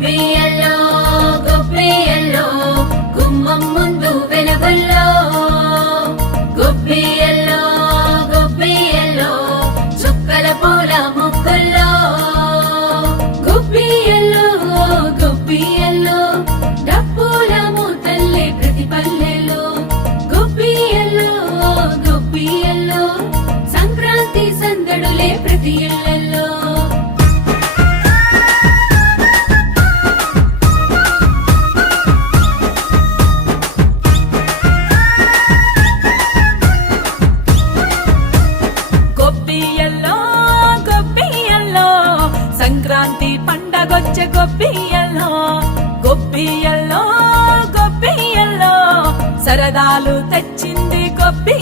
గొప్పియల్లో గొప్పియల్లో గుమ్మం ముందు వెలుగుల్లో గొప్పియల్లో గొప్పియల్లో చుక్కల పూల ముక్కుల్లో గొప్పియల్లో గొప్పియల్లో డప్పుల మూతల్లే ప్రతి పల్లెలో గొప్పియల్లో గొప్పియల్లో సంక్రాంతి సందడులే ప్రతి ఇళ్లలో సంక్రాంతి పండగొచ్చే గొప్పియల్లో గొప్పియల్లో గొప్పియల్లో సరదాలు తెచ్చింది గొప్పి